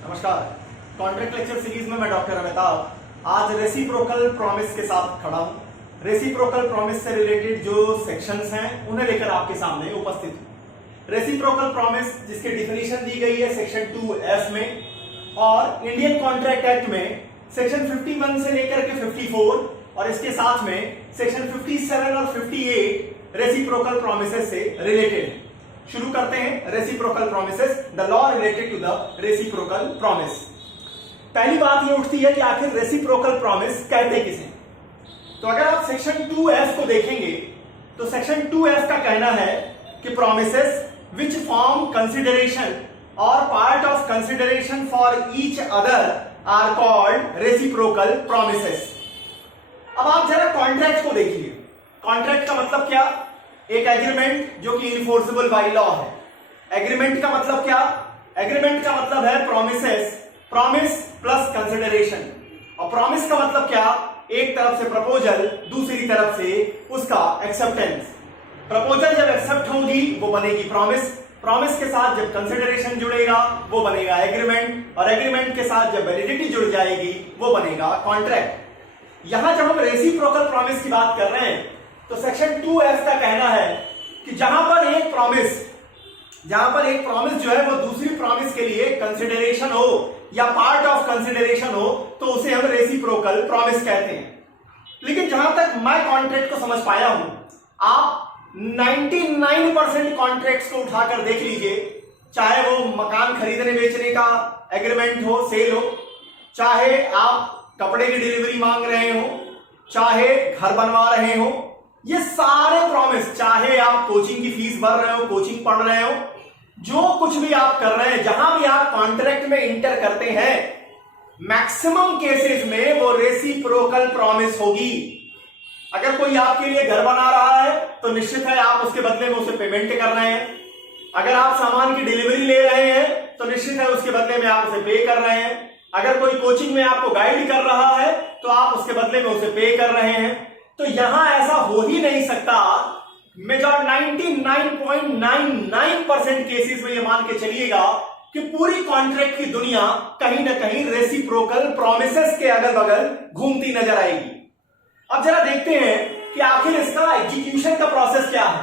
नमस्कार। Contract lecture series में मैं डॉक्टर अमिताभ आज रेसिप्रोकल प्रॉमिस के साथ खड़ा हूं। रेसिप्रोकल प्रॉमिस से रिलेटेड जो सेक्शंस हैं उन्हें लेकर आपके सामने उपस्थित हूं। रेसिप्रोकल प्रॉमिस जिसकी डिफिनीशन दी गई है सेक्शन 2F में और इंडियन कॉन्ट्रैक्ट एक्ट में सेक्शन 51 से लेकर के 54 और इसके साथ में सेक्शन 57 और 58 रेसिप्रोकल प्रॉमिसेस से रिलेटेड है। शुरू करते हैं reciprocal promises, the law related to the reciprocal promise. पहली बात यह उठती है कि आखिर रेसिप्रोकल प्रॉमिस कहते किसे। तो अगर आप सेक्शन 2F को देखेंगे तो सेक्शन 2F का कहना है कि प्रॉमिसेस विच फॉर्म कंसिडरेशन और part of consideration for each other are called reciprocal promises. अब आप जरा कॉन्ट्रैक्ट को देखिए। कॉन्ट्रैक्ट का मतलब क्या? एक एग्रीमेंट जो कि इनफोर्सेबल बाय लॉ है। एग्रीमेंट का मतलब क्या? एग्रीमेंट का मतलब है प्रॉमिसेस, प्रॉमिस प्लस कंसिडरेशन। और प्रॉमिस का मतलब क्या? एक तरफ से प्रपोजल, दूसरी तरफ से उसका एक्सेप्टेंस। प्रपोजल जब एक्सेप्ट होगी वो बनेगी प्रॉमिस, प्रॉमिस के साथ जब कंसिडरेशन जुड़ेगा वो बनेगा एग्रीमेंट, और एग्रीमेंट के साथ जब वैलिडिटी जुड़ जाएगी वो बनेगा कॉन्ट्रैक्ट। यहां जब हम रेसिप्रोकल प्रॉमिस की बात कर रहे हैं तो सेक्शन 2F का कहना है कि जहां पर एक प्रॉमिस जो है वो दूसरी प्रॉमिस के लिए कंसिडरेशन हो या पार्ट ऑफ कंसिडरेशन हो तो उसे हम रेसिप्रोकल प्रॉमिस कहते हैं। लेकिन जहां तक मैं कॉन्ट्रैक्ट को समझ पाया हूं, आप 99% कॉन्ट्रैक्ट्स को उठाकर देख लीजिए, चाहे वो मकान खरीदने बेचने का एग्रीमेंट हो, सेल हो, चाहे आप कपड़े की डिलीवरी मांग रहे हो, चाहे घर बनवा रहे हो, ये सारे प्रॉमिस, चाहे आप कोचिंग की फीस भर रहे हो, कोचिंग पढ़ रहे हो, जो कुछ भी आप कर रहे हैं, जहां भी आप कॉन्ट्रैक्ट में इंटर करते हैं, मैक्सिमम केसेस में वो रेसिप्रोकल प्रॉमिस होगी। अगर कोई आपके लिए घर बना रहा है तो निश्चित है आप उसके बदले में उसे पेमेंट कर रहे हैं। अगर आप सामान की डिलीवरी ले रहे हैं तो निश्चित है उसके बदले में आप उसे पे कर रहे हैं। अगर कोई कोचिंग में आपको गाइड कर रहा है तो आप उसके बदले में उसे पे कर रहे हैं। तो यहां ऐसा हो ही नहीं सकता, मेजॉर 99.99% केसेस में ये मान के चलिएगा कि पूरी कॉन्ट्रैक्ट की दुनिया कहीं ना कहीं रेसिप्रोकल प्रॉमिसेस के अगल बगल घूमती नजर आएगी। अब जरा देखते हैं कि आखिर इसका एग्जीक्यूशन का प्रोसेस क्या है,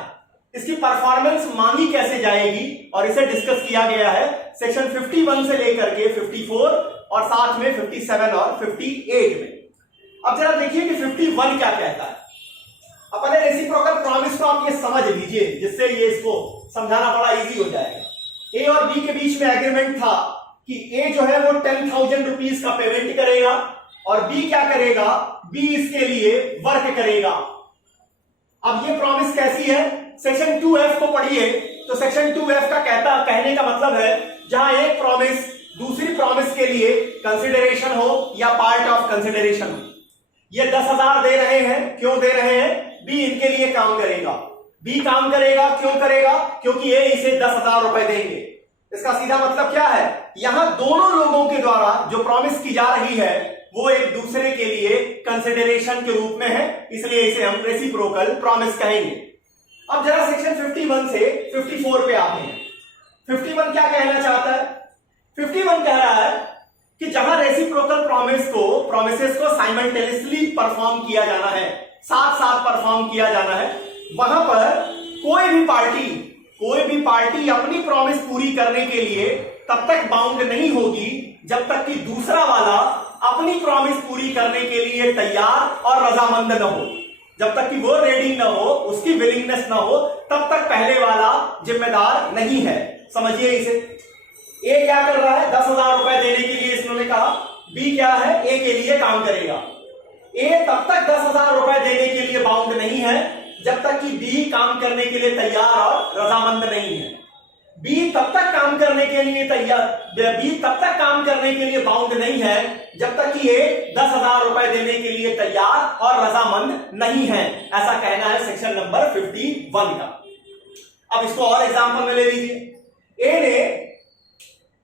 इसकी परफॉर्मेंस मांगी कैसे जाएगी, और इसे डिस्कस किया गया है सेक्शन 51 से लेकर के 54 और साथ में 57 और 58 में। अब जरा देखिए कि 51 क्या कहता है। अब पहले रेसिप्रोकल प्रॉमिस को आप ये समझ लीजिए, जिससे ये इसको समझाना बड़ा इजी हो जाएगा। ए और बी के बीच में एग्रीमेंट था कि ए जो है वो 10,000 रुपीज का पेमेंट करेगा और बी क्या करेगा, बी इसके लिए वर्क करेगा। अब ये प्रॉमिस कैसी है? सेक्शन 2F को पढ़िए तो सेक्शन 2F का कहने का मतलब है जहां एक प्रॉमिस दूसरी प्रॉमिस के लिए कंसिडरेशन हो या पार्ट ऑफ कंसिडरेशन हो। ये 10,000 दे रहे हैं, क्यों दे रहे हैं? बी इनके लिए काम करेगा। बी काम करेगा, क्यों करेगा? क्योंकि ए इसे 10,000 रुपए देंगे। इसका सीधा मतलब क्या है? यहां दोनों लोगों के द्वारा जो प्रॉमिस की जा रही है वो एक दूसरे के लिए कंसिडरेशन के रूप में है, इसलिए इसे हम रेसिप्रोकल प्रॉमिस कहेंगे। अब जरा सेक्शन 51 से 54 पे आते हैं। 51 क्या कहना चाहता है? 51 कह रहा है कि जहां रेसिप्रोकल प्रॉमिसेस को साइमल्टेनियसली परफॉर्म किया जाना है, साथ साथ परफॉर्म किया जाना है, वहां पर कोई भी पार्टी अपनी प्रॉमिस पूरी करने के लिए तब तक बाउंड नहीं होगी जब तक कि दूसरा वाला अपनी प्रॉमिस पूरी करने के लिए तैयार और रजामंद न हो। जब तक कि वो रेडी न हो, उसकी विलिंगनेस न हो, तब तक पहले वाला जिम्मेदार नहीं है। समझिए इसे। ए क्या कर रहा है? 10,000 रुपए देने के लिए इन्होंने कहा। बी क्या है? ए के लिए काम करेगा। ए तब तक 10,000 रुपए देने के लिए बाउंड नहीं है जब तक कि बी काम करने के लिए तैयार और रजामंद नहीं है। बी तब तक काम करने के लिए बाउंड नहीं है जब तक कि ए 10,000 रुपए देने के लिए तैयार और रजामंद नहीं है। ऐसा कहना है सेक्शन नंबर 51 का। अब इसको और एग्जांपल में ले लीजिए।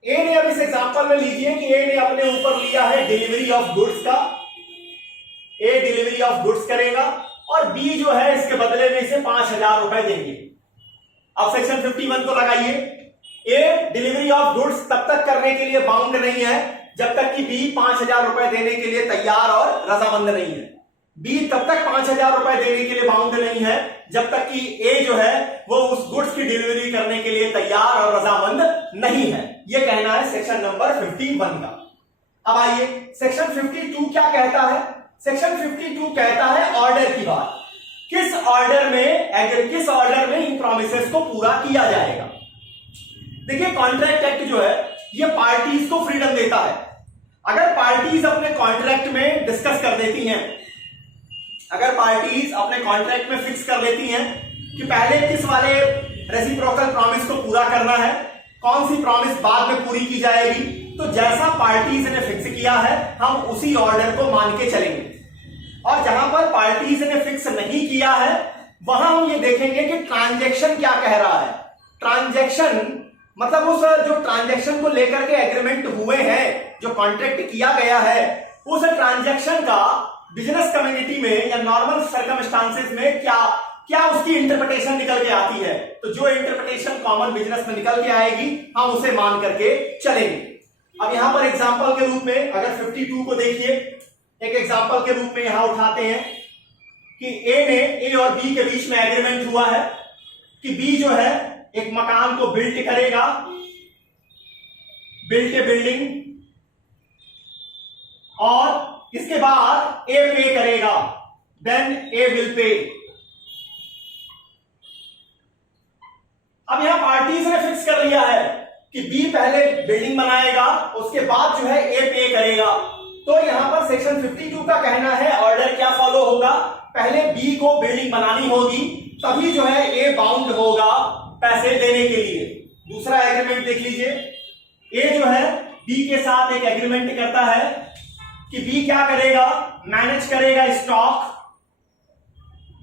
ए ने अब इस एग्जांपल में लीजिए कि ए ने अपने ऊपर लिया है डिलीवरी ऑफ गुड्स का। ए डिलीवरी ऑफ गुड्स करेगा और बी जो है इसके बदले में इसे 5,000 रुपए देंगे। अब सेक्शन 51 को लगाइए। ए डिलीवरी ऑफ गुड्स तब तक करने के लिए बाउंड नहीं है जब तक कि बी 5,000 रुपए देने के लिए तैयार और रजामंद नहीं है। बी तब तक 5,000 रुपए देने के लिए बाउंड नहीं है जब तक कि ए जो है वो उस गुड्स की डिलीवरी करने के लिए तैयार और रजामंद नहीं है। यह कहना है सेक्शन नंबर 51 का। अब आइए सेक्शन 52 क्या कहता है। सेक्शन 52 कहता है ऑर्डर की बात। किस ऑर्डर में इन प्रोमिसेस को पूरा किया जाएगा। देखिए कॉन्ट्रैक्ट एक्ट जो है ये पार्टीज को फ्रीडम देता है। अगर पार्टीज अपने कॉन्ट्रैक्ट में डिस्कस कर देती हैं, अगर पार्टीज अपने कॉन्ट्रैक्ट में फिक्स कर लेती हैं कि पहले किस वाले रेसिप्रोकल प्रॉमिस को पूरा करना है, कौन सी प्रॉमिस बाद में पूरी की जाएगी, तो जैसा पार्टीज ने फिक्स किया है हम उसी ऑर्डर को मान के चलेंगे। और जहां पर पार्टीज ने फिक्स नहीं किया है वहां हम ये देखेंगे कि ट्रांजैक्शन क्या कह रहा है। ट्रांजैक्शन मतलब उस जो ट्रांजैक्शन को लेकर के एग्रीमेंट हुए हैं, जो कॉन्ट्रैक्ट किया गया है, उस ट्रांजैक्शन का बिजनेस कम्युनिटी में या नॉर्मल सर्कमस्टांसेस में क्या उसकी इंटरप्रिटेशन निकल के आती है। तो जो इंटरप्रिटेशन कॉमन बिजनेस में निकल के आएगी हम उसे मान करके चलेंगे। अब यहां पर एग्जांपल के रूप में अगर 52 को देखिए, एक एग्जांपल के रूप में यहां उठाते हैं कि ए और बी के बीच में एग्रीमेंट हुआ है कि बी जो है एक मकान को बिल्ड करेगा, बिल्ड ए बिल्डिंग, और इसके बाद ए पे करेगा, देन ए विल पे। अब यहां पार्टीज ने फिक्स कर लिया है कि बी पहले बिल्डिंग बनाएगा, उसके बाद जो है ए पे करेगा। तो यहां पर सेक्शन 52 का कहना है ऑर्डर क्या फॉलो होगा, पहले बी को बिल्डिंग बनानी होगी तभी जो है ए बाउंड होगा पैसे देने के लिए। दूसरा एग्रीमेंट देख लीजिए, ए जो है बी के साथ एक एग्रीमेंट करता है कि बी क्या करेगा, मैनेज करेगा stock,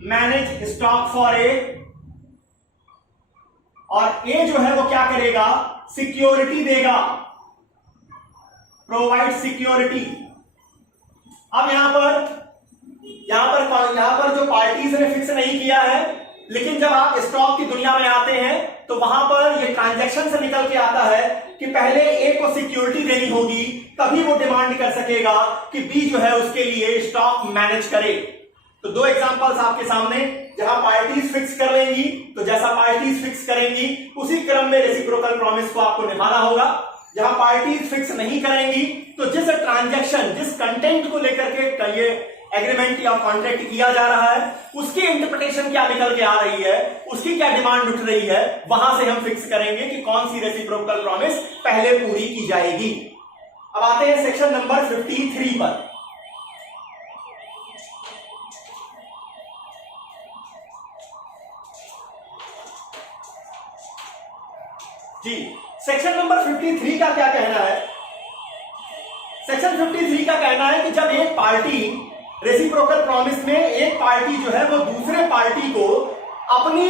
manage stock for a, और ए जो है वो क्या करेगा, सिक्योरिटी देगा, प्रोवाइड सिक्योरिटी। अब यहां पर जो पार्टीज ने फिक्स नहीं किया है, लेकिन जब आप स्टॉक की दुनिया में आते हैं तो वहां पर ये ट्रांजैक्शन से निकल के आता है कि पहले ए को सिक्योरिटी देनी होगी तभी वो डिमांड कर सकेगा कि बी जो है उसके लिए स्टॉक मैनेज करे। तो दो एग्जांपल्स आपके सामने, जहां पार्टीज फिक्स कर लेंगी तो जैसा पार्टीज फिक्स करेंगी उसी क्रम में रेसिप्रोकल प्रॉमिस को आपको निभाना होगा। जहां पार्टीज फिक्स नहीं करेंगी तो जिस ट्रांजैक्शन, जिस कंटेंट को लेकर के ये एग्रीमेंट या कॉन्ट्रैक्ट किया जा रहा है उसकी इंटरप्रिटेशन क्या निकल के आ रही है, उसकी क्या डिमांड उठ रही है, वहां से हम फिक्स करेंगे कि कौन सी रेसिप्रोकल प्रॉमिस पहले पूरी की जाएगी। अब आते हैं सेक्शन नंबर 53 पर। जी, सेक्शन नंबर 53 का क्या कहना है। सेक्शन 53 का कहना है कि जब एक पार्टी रेसिप्रोकल प्रॉमिस में एक पार्टी जो है वो दूसरे पार्टी को अपनी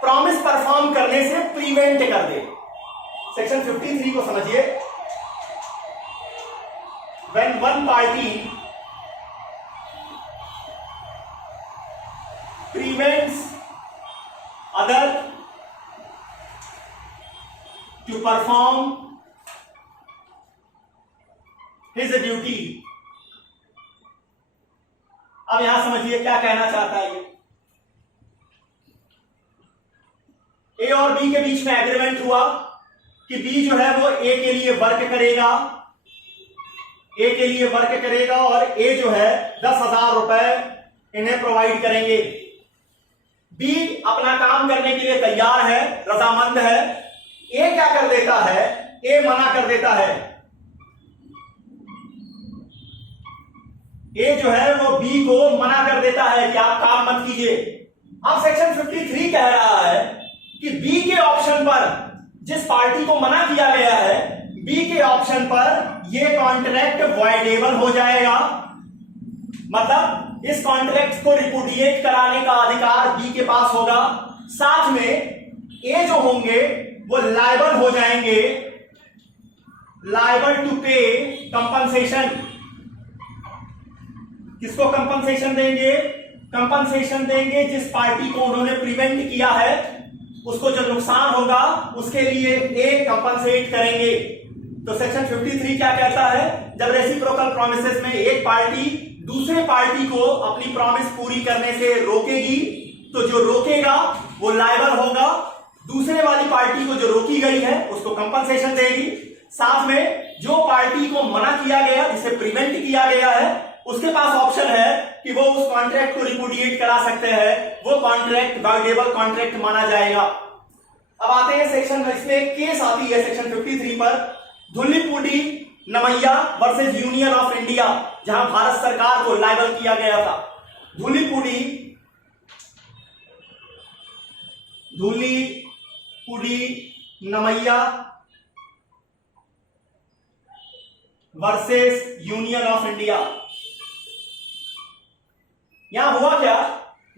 प्रॉमिस परफॉर्म करने से प्रिवेंट कर दे। सेक्शन 53 को समझिए, when one party prevents other to perform his duty. अब यहां समझिए क्या कहना चाहता है ये। ए और बी के बीच में एग्रीमेंट हुआ कि बी जो है वो ए के लिए वर्क करेगा, ए के लिए वर्क करेगा और ए जो है 10,000 रुपए इन्हें प्रोवाइड करेंगे। बी अपना काम करने के लिए तैयार है, रजामंद है। ए क्या कर देता है, ए मना कर देता है। ए जो है वो बी को मना कर देता है कि आप काम मत कीजिए। अब सेक्शन 53 कह रहा है कि बी के ऑप्शन पर, जिस पार्टी को मना किया गया है, बी के ऑप्शन पर यह कॉन्ट्रैक्ट वॉइडेबल हो जाएगा। मतलब इस कॉन्ट्रैक्ट को रिपुडिएट कराने का अधिकार बी के पास होगा। साथ में ए जो होंगे वो लायबल हो जाएंगे, लायबल टू पे कंपनसेशन। किसको कंपनसेशन देंगे? कंपनसेशन देंगे जिस पार्टी को उन्होंने प्रिवेंट किया है उसको जो नुकसान होगा उसके लिए ए कंपनसेट करेंगे। तो सेक्शन 53 क्या कहता है, जब रेसिप्रोकल प्रॉमिसेस में एक पार्टी दूसरे पार्टी को अपनी प्रॉमिस पूरी करने से रोकेगी तो जो रोकेगा वो लायबल होगा, दूसरे वाली पार्टी को जो रोकी गई है उसको कंपनसेशन देगी। साथ में जो पार्टी को मना किया गया, जिसे प्रिवेंट किया गया है, उसके पास ऑप्शन है कि वो उस कॉन्ट्रैक्ट को रिपुडिएट करा सकते हैं, वो कॉन्ट्रैक्ट वॉइडेबल कॉन्ट्रैक्ट माना जाएगा। अब आते हैं सेक्शन, इसमें केस आती है सेक्शन 53 पर, धुल्लीपुडी नमैया वर्सेस यूनियन ऑफ इंडिया, जहां भारत सरकार को लायबल किया गया था। धुल्लीपुडी नमैया वर्सेस यूनियन ऑफ इंडिया। यहां हुआ क्या,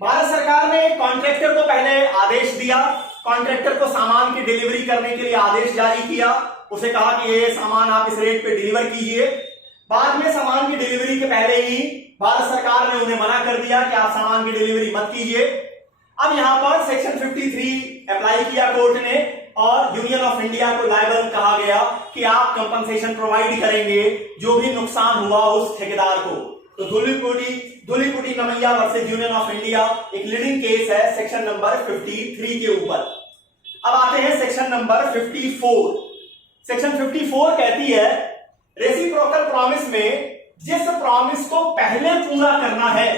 भारत सरकार ने कॉन्ट्रैक्टर को पहले आदेश दिया, कॉन्ट्रैक्टर को सामान की डिलीवरी करने के लिए आदेश जारी किया, उसे कहा कि ये सामान आप इस रेट पे डिलीवर कीजिए। बाद में सामान की डिलीवरी के पहले ही भारत सरकार ने उन्हें मना कर दिया कि आप सामान की डिलीवरी मत कीजिए। अब यहां पर सेक्शन 53 अप्लाई किया कोर्ट ने और यूनियन ऑफ इंडिया को लायबल कहा गया कि आप कंपनसेशन प्रोवाइड करेंगे जो भी नुकसान हुआ उस ठेकेदार को। तो धुल्लीपुडी नमैया वर्सेस यूनियन ऑफ इंडिया एक लीडिंग केस है सेक्शन नंबर 53 के ऊपर। अब आते हैं सेक्शन नंबर 54। सेक्शन 54 कहती है रेसिप्रोकल प्रॉमिस में जिस प्रॉमिस को पहले पूरा करना है,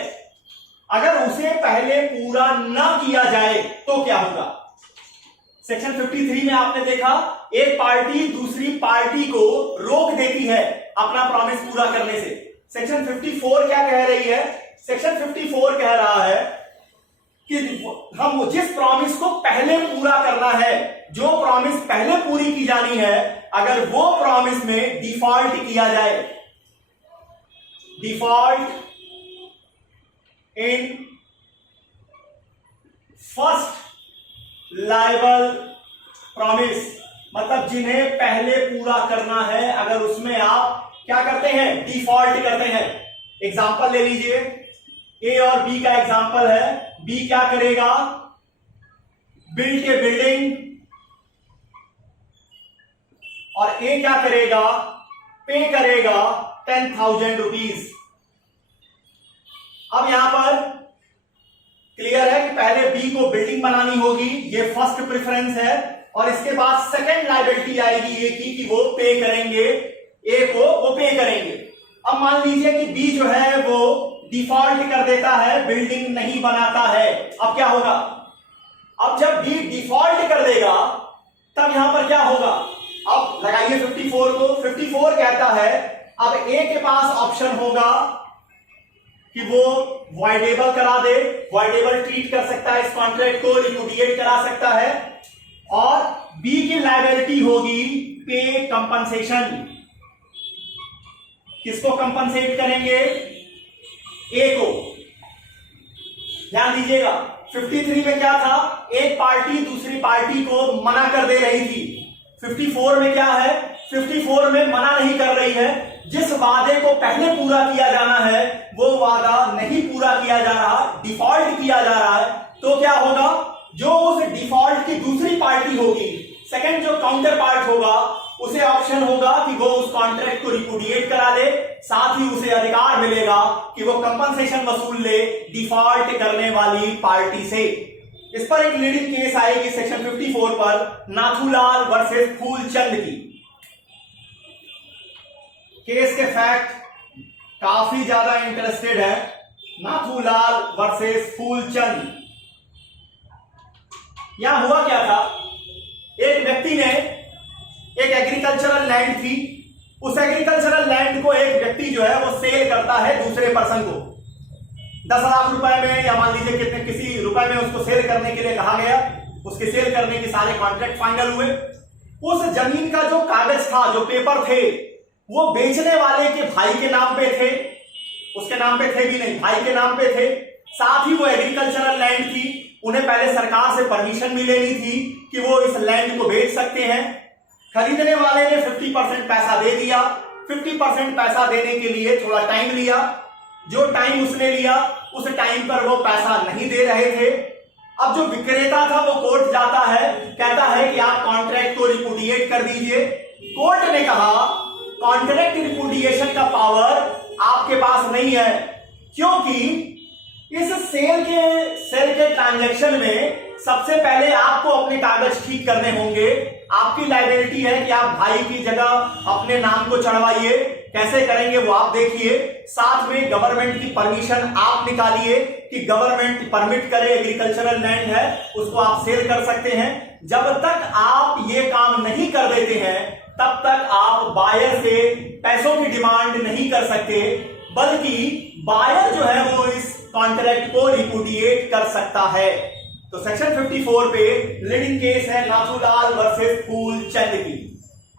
अगर उसे पहले पूरा ना किया जाए तो क्या होगा। सेक्शन 53 में आपने देखा एक पार्टी दूसरी पार्टी को रोक देती है अपना प्रॉमिस पूरा करने से। सेक्शन 54 क्या कह रही है, सेक्शन 54 कह रहा है कि हम जिस प्रॉमिस को पहले पूरा करना है, जो प्रॉमिस पहले पूरी की जानी है, अगर वो प्रॉमिस में डिफॉल्ट किया जाए, default in first liable promise, मतलब जिन्हें पहले पूरा करना है अगर उसमें आप क्या करते हैं, डिफॉल्ट करते हैं। एग्जांपल ले लीजिए, ए और बी का एग्जांपल है। बी क्या करेगा, बिल्ड ए बिल्डिंग, और ए क्या करेगा, पे करेगा 10,000 रुपीज। अब यहां पर क्लियर है कि पहले बी को बिल्डिंग बनानी होगी, ये फर्स्ट प्रेफरेंस है, और इसके बाद सेकंड लायबिलिटी आएगी ए की कि वो पे करेंगे, ए को वो पे करेंगे। अब मान लीजिए कि बी जो है वो डिफॉल्ट कर देता है, बिल्डिंग नहीं बनाता है। अब क्या होगा, अब जब बी डिफॉल्ट कर देगा तब यहां पर क्या होगा, अब लगाइए 54 को। 54 कहता है अब ए के पास ऑप्शन होगा कि वो वॉइडेबल करा दे, वॉइडेबल ट्रीट कर सकता है इस कॉन्ट्रैक्ट को, रिपुडिएट करा सकता है, और बी की लायबिलिटी होगी पे कंपनसेशन। किसको कंपनसेट करेंगे, ए को। ध्यान दीजिएगा 53 में क्या था, एक पार्टी दूसरी पार्टी को मना कर दे रही थी। 54 में क्या है, 54 में मना नहीं कर रही है, जिस वादे को पहले पूरा किया जाना है वो वादा नहीं पूरा किया जा रहा, डिफॉल्ट किया जा रहा है। तो क्या होगा, जो उस डिफॉल्ट की दूसरी पार्टी होगी, सेकंड जो काउंटर पार्ट होगा, उसे ऑप्शन होगा कि वो उस कॉन्ट्रैक्ट को रिपुडिएट करा दे, साथ ही उसे अधिकार मिलेगा कि वो कंपनसेशन वसूल ले डिफॉल्ट करने वाली पार्टी से। इस पर एक लीडिंग केस आएगी सेक्शन 54 पर, नाथूलाल वर्सेस फूलचंद की। केस के फैक्ट काफी ज्यादा इंटरेस्टेड है। नाथूलाल वर्सेस फूलचंद। यहां हुआ क्या था, एक व्यक्ति ने, एक एग्रीकल्चरल लैंड थी, उस एग्रीकल्चरल लैंड को एक व्यक्ति जो है वो सेल करता है दूसरे पर्सन को 10 लाख रुपए में, या मान लीजिए कितने किसी रुपए में उसको सेल करने के लिए कहा गया। उसके सेल करने के सारे कॉन्ट्रैक्ट फाइनल हुए। उस जमीन का जो कागज था, जो पेपर थे, वो बेचने वाले के भाई के नाम पे थे, उसके नाम पे थे भी नहीं, भाई के नाम पे थे। साथ ही वो एग्रीकल्चरल लैंड थी, उन्हें पहले सरकार से परमिशन भी लेनी थी कि वो इस लैंड को बेच सकते हैं। खरीदने वाले ने 50% पैसा दे दिया। 50% पैसा देने के लिए थोड़ा टाइम लिया। जो टाइम उसने लिया उस टाइम पर वो पैसा नहीं दे रहे थे। अब जो विक्रेता था वो कोर्ट जाता है, कहता है कि आप कॉन्ट्रैक्ट को रिपुडिएट कर दीजिए। कोर्ट ने कहा कॉन्ट्रैक्ट रिपुडिएशन का पावर आपके पास नहीं है, क्योंकि इस सेल के ट्रांजैक्शन में सबसे पहले आपको अपने कागज ठीक करने होंगे। आपकी लायबिलिटी है कि आप भाई की जगह अपने नाम को चढ़वाइए, कैसे करेंगे वो आप देखिए। साथ में गवर्नमेंट की परमिशन आप निकालिए कि गवर्नमेंट परमिट करे, एग्रीकल्चरल लैंड है उसको आप सेल कर सकते हैं। जब तक आप ये काम नहीं कर देते हैं तब तक आप बायर से पैसों की डिमांड नहीं कर सकते, बल्कि बायर जो है वो इस कॉन्ट्रैक्ट को रिपुडिएट कर सकता है। तो सेक्शन 54 पे लीडिंग केस है नाथूलाल वर्सेस फूलचंद की।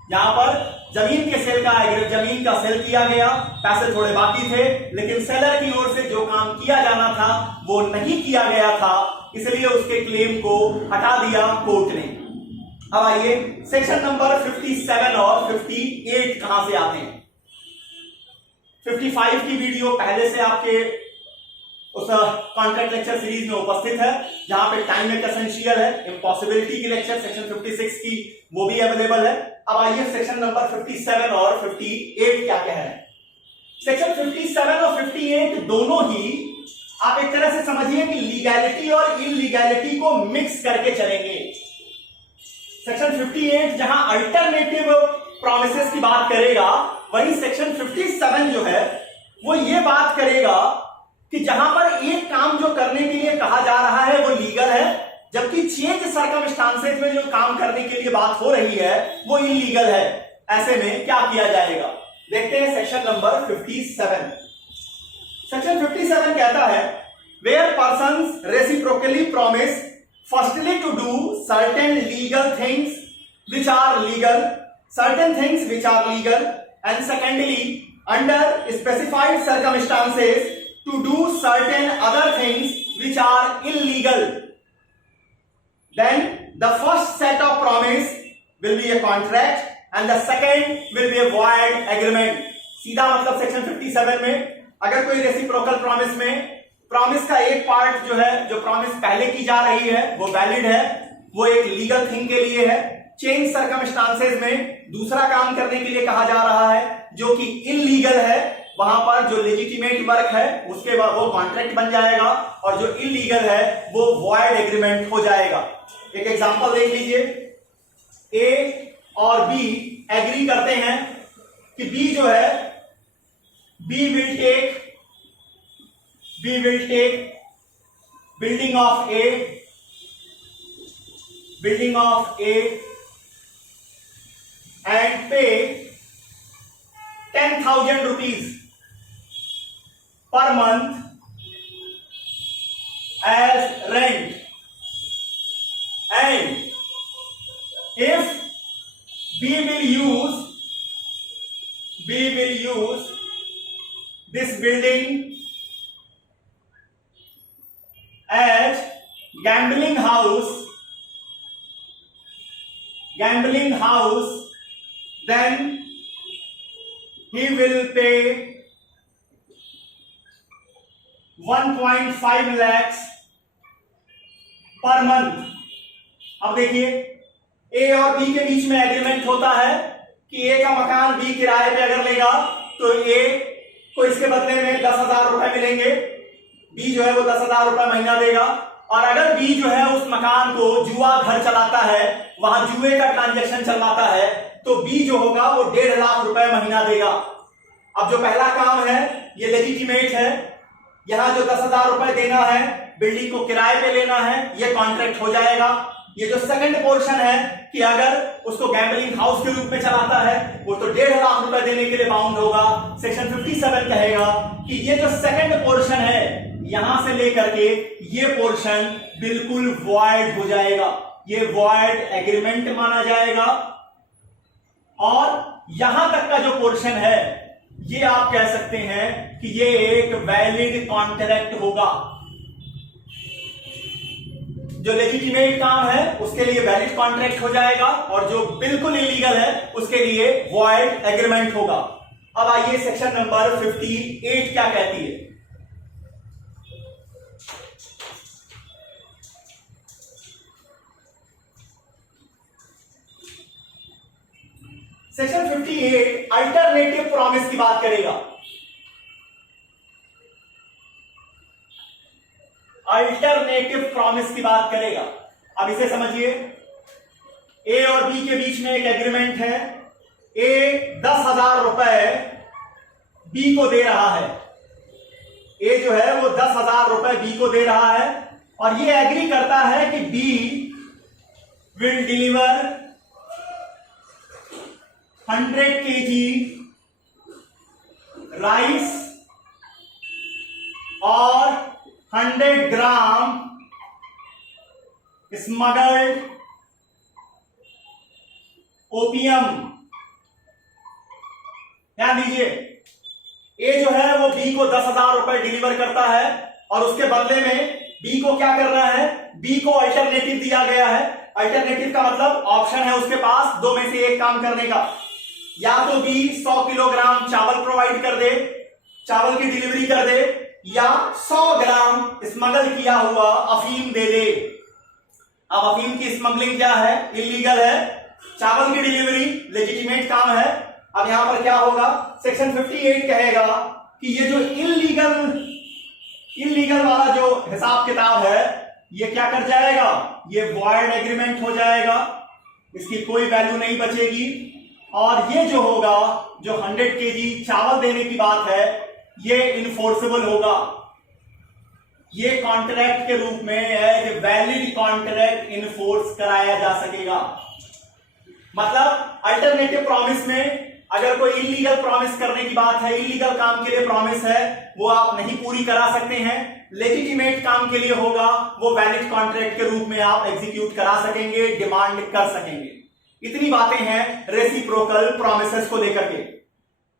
यहां पर जमीन के सेल का जमीन का सेल किया गया, पैसे थोड़े बाकी थे, लेकिन सेलर की ओर से जो काम किया जाना था वो नहीं किया गया था, इसलिए उसके क्लेम को हटा दिया कोर्ट ने। अब आइए सेक्शन नंबर 57 और 58 कहां से आते हैं। 55 की वीडियो पहले से आपके उस कॉन्ट्रैक्ट लेक्चर सीरीज में उपस्थित है, जहां पे टाइम एक एसेंशियल है, इम्पॉसिबिलिटी की लेक्चर सेक्शन 56 की वो भी अवेलेबल है। अब आइए सेक्शन नंबर 57 और 58 क्या कह रहे हैं। सेक्शन 57 और 58 दोनों ही आप एक तरह से समझिए कि लीगैलिटी और इलीगैलिटी को मिक्स करके चलेंगे। सेक्शन 58 जहां अल्टरनेटिव प्रोमिसेस की बात करेगा, वहीं सेक्शन 57 जो है वो ये बात करेगा कि जहां पर एक काम जो करने के लिए कहा जा रहा है वो लीगल है, जबकि चेंज सर्कमस्टांसेस में जो काम करने के लिए बात हो रही है वो इलीगल है। ऐसे में क्या किया जाएगा, देखते हैं सेक्शन नंबर 57। सेक्शन 57 कहता है where persons reciprocally promise firstly to do certain legal things which are legal, certain things which are legal, and secondly under specified circumstances to do certain other things which are illegal, then the first set of promise will be a contract and the second will be a void agreement। सीधा मतलब section 57 में अगर कोई reciprocal promise में promise का एक part जो है, जो प्रॉमिस पहले की जा रही है वो वैलिड है, वो एक लीगल थिंग के लिए है। चेंज सर्कमस्टांसेस में दूसरा काम करने के लिए कहा जा रहा है जो कि इलीगल है, वहां पर जो लेजिटिमेट वर्क है उसके बाद वो कॉन्ट्रैक्ट बन जाएगा और जो इलीगल है वो वॉइड एग्रीमेंट हो जाएगा। एक एग्जांपल देख लीजिए, ए और बी एग्री करते हैं कि बी जो है B will take building of A and pay 10,000 rupees per month as rent, and if we will use this building as gambling house, then he will pay 1.5 lakhs per month। अब देखिए ए और B के बीच में agreement होता है कि ए का मकान बी किराए पे अगर लेगा तो ए को इसके बदले में 10,000 रुपए मिलेंगे, बी जो है वो 10,000 रुपए महीना देगा। और अगर बी जो है उस मकान को जुआ घर चलाता है, वहां जुए का ट्रांजैक्शन चलाता है, तो बी जो होगा वो 1.5 लाख रुपए महीना देगा। अब जो पहला काम है ये लेजिटिमेट है, यहां जो 10,000 रुपए देना है, बिल्डिंग को किराए पे लेना है, ये कॉन्ट्रैक्ट हो जाएगा। ये जो सेकंड पोर्शन है कि अगर उसको गैम्बलिंग हाउस के रूप में चलाता है वो तो 1.5 लाख रुपए देने के लिए बाउंड होगा। सेक्शन 57 कहेगा कि ये जो सेकंड पोर्शन है यहां से लेकर के ये पोर्शन बिल्कुल वॉइड हो जाएगा, ये वॉइड एग्रीमेंट माना जाएगा। और यहां तक का जो पोर्शन है ये आप कह सकते हैं कि ये एक वैलिड कॉन्ट्रैक्ट होगा। जो लेजिटिमेट काम है उसके लिए वैलिड कॉन्ट्रैक्ट हो जाएगा और जो बिल्कुल इलीगल है उसके लिए वॉइड एग्रीमेंट होगा। अब आइए सेक्शन नंबर 58 क्या कहती है। सेक्शन 58 अल्टरनेटिव प्रॉमिस की बात करेगा। अल्टरनेटिव प्रॉमिस की बात करेगा। अब इसे समझिए, ए और बी के बीच में एक एग्रीमेंट है। ए 10,000 रुपए बी को दे रहा है। ए जो है वो 10,000 रुपए बी को दे रहा है और ये एग्री करता है कि B will deliver 100 kg rice और 100 ग्राम स्मगल्ड ओपियम। ध्यान दीजिए, ए जो है वो बी को 10,000 रुपए डिलीवर करता है और उसके बदले में बी को क्या करना है, बी को अल्टरनेटिव दिया गया है। अल्टरनेटिव का मतलब ऑप्शन है उसके पास दो में से एक काम करने का। या तो बी 100 किलोग्राम चावल प्रोवाइड कर दे, चावल की डिलीवरी कर दे, या 100 ग्राम स्मगल किया हुआ अफीम दे दे। अब अफीम की स्मगलिंग क्या है, इलीगल है। चावल की डिलीवरी लेजिटिमेट काम है। अब यहां पर क्या होगा, सेक्शन 58 कहेगा कि ये जो इलीगल वाला जो हिसाब किताब है ये क्या कर जाएगा, ये वॉइड एग्रीमेंट हो जाएगा, इसकी कोई वैल्यू नहीं बचेगी। और ये जो होगा, जो 100 kg चावल देने की बात है, ये इनफोर्सेबल होगा। ये कॉन्ट्रैक्ट के रूप में एज वैलिड कॉन्ट्रैक्ट इनफोर्स कराया जा सकेगा। मतलब अल्टरनेटिव प्रॉमिस में अगर कोई इलीगल प्रॉमिस करने की बात है, इलीगल काम के लिए प्रॉमिस है, वो आप नहीं पूरी करा सकते हैं। लेजिटिमेट काम के लिए होगा, वो वैलिड कॉन्ट्रैक्ट के रूप में आप एग्जीक्यूट करा सकेंगे, डिमांड कर सकेंगे। इतनी बातें हैं रेसिप्रोकल प्रॉमिसेस को लेकर के।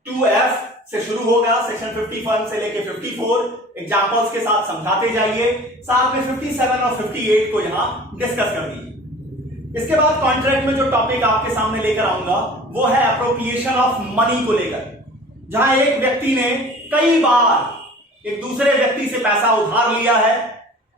2F से शुरू होगा, सेक्शन 51 से लेके 54 एग्जांपल्स के साथ समझाते जाइए। साथ में 57 और 58 को यहां डिस्कस कर दीजिए। इसके बाद कॉन्ट्रैक्ट में जो टॉपिक आपके सामने लेकर आऊंगा वो है एप्रोप्रिएशन ऑफ मनी को लेकर, जहां एक व्यक्ति ने कई बार एक दूसरे व्यक्ति से पैसा उधार लिया है।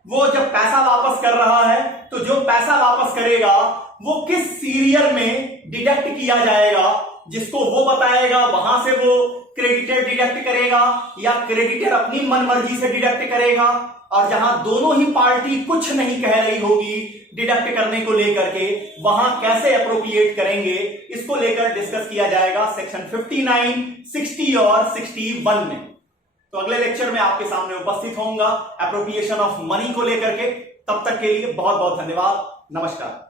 वो जब पैसा वापस कर रहा है तो जो पैसा वापस करेगा वो किस सीरियल में डिडक्ट किया जाएगा, जिसको वो बताएगा, वहां से वो क्रेडिटर डिडक्ट करेगा या क्रेडिटर अपनी मनमर्जी से डिडक्ट करेगा। और जहां दोनों ही पार्टी कुछ नहीं कह रही होगी डिडक्ट करने को लेकर के, वहां कैसे अप्रोप्रिएट करेंगे, इसको लेकर डिस्कस किया जाएगा सेक्शन 59, 60 और 61 में। तो अगले लेक्चर में आपके सामने उपस्थित होऊंगा एप्रोप्रिएशन ऑफ मनी को लेकर के। तब तक के लिए बहुत बहुत धन्यवाद। नमस्कार।